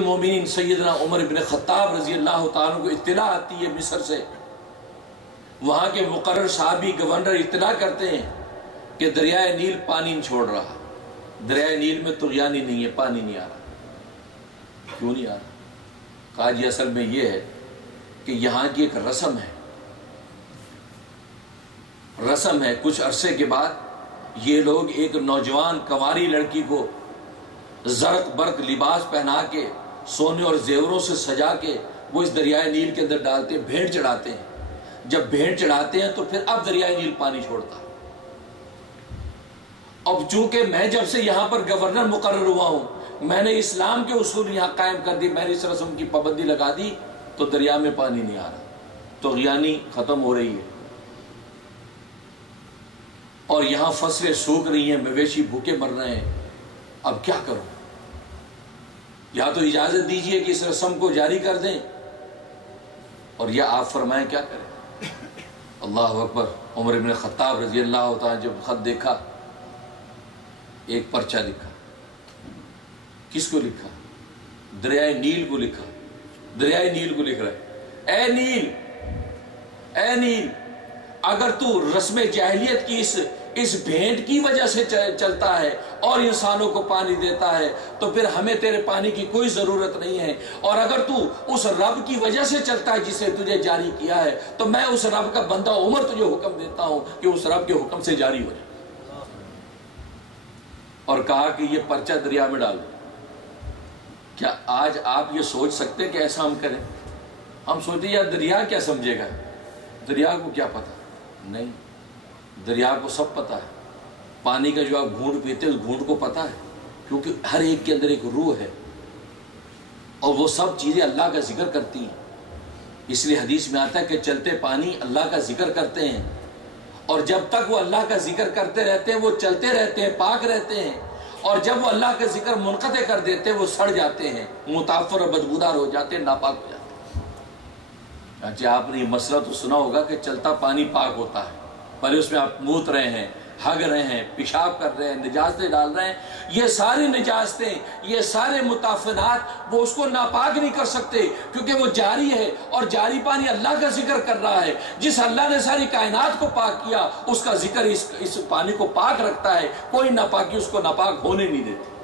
मोमिनीन सैयदना उमर इब्न खत्ताब रजी अल्लाह तआला को इत्तला आती है मिस्र से, वहां के मुकर्रर साहबी गवर्नर इत्तला करते हैं कि दरियाए नील पानी नहीं छोड़ रहा, दरियाए नील में तुग़यानी नहीं है, पानी नहीं आ रहा। क्यों नहीं आ रहा? कहा जी असल में ये है कि यहाँ की एक रस्म है। कुछ अरसे के बाद ये लोग एक नौजवान कंवारी लड़की को ज़रक बर्क लिबास पहना के सोने और जेवरों से सजा के वो इस दरियाए नील के अंदर डालते हैं, भेंट चढ़ाते हैं। जब भेंट चढ़ाते हैं तो फिर अब दरियाए नील पानी छोड़ता है। अब चूंकि मैं जब से यहाँ पर गवर्नर मुकर्रर हुआ हूँ, मैंने इस्लाम के उसूल यहाँ कायम कर दी, मैंने इस रस्म की पाबंदी लगा दी, तो दरिया में पानी नहीं आ रहा, तो गियानी खत्म हो रही है और यहाँ फसलें सूख रही हैं, मवेशी भूखे मर रहे हैं। अब क्या करूं? या तो इजाजत दीजिए कि इस रस्म को जारी कर दें, और या आप फरमाएं क्या करें। अल्लाह अकबर। उमर इब्न खत्ताब रजी अल्लाह तआला जब खत देखा, एक पर्चा लिखा। किसको लिखा? दरियाए नील को लिखा। दरियाए नील को लिख रहा है, ए नील, अगर तू रस्म जाहिलियत की इस भेंट की वजह से चलता है और इंसानों को पानी देता है, तो फिर हमें तेरे पानी की कोई जरूरत नहीं है। और अगर तू उस रब की वजह से चलता है जिसे तुझे जारी किया है, तो मैं उस रब का बंदा उमर तुझे हुक्म देता हूं कि उस रब के हुक्म से जारी हो जाए। और कहा कि ये पर्चा दरिया में डाल दो। क्या आज आप ये सोच सकते हैं कि ऐसा हम करें? हम सोचते यार दरिया क्या समझेगा, दरिया को क्या पता। नहीं, दरिया को सब पता है। पानी का जो आप घूंट पीते हैं उस घूंट को पता है, क्योंकि हर एक के अंदर एक रूह है और वो सब चीजें अल्लाह का जिक्र करती हैं। इसलिए हदीस में आता है कि चलते पानी अल्लाह का जिक्र करते हैं, और जब तक वो अल्लाह का जिक्र करते रहते हैं वो चलते रहते हैं, पाक रहते हैं। और जब वो अल्लाह का जिक्र मुनक़ते कर देते हैं वो सड़ जाते हैं, मुताफर और बदबूदार हो जाते हैं, नापाक हो जाते हैं। अच्छा, आपने ये मसला तो सुना होगा कि चलता पानी पाक होता है, पहले उसमें आप मूत रहे हैं, हग रहे हैं, पेशाब कर रहे हैं, निजास्तें डाल रहे हैं, ये सारी निजास्तें, ये सारे मुताफिनात वो उसको नापाक नहीं कर सकते, क्योंकि वो जारी है और जारी पानी अल्लाह का जिक्र कर रहा है। जिस अल्लाह ने सारी कायनात को पाक किया उसका जिक्र इस पानी को पाक रखता है, कोई नापाकी उसको नापाक होने नहीं देती।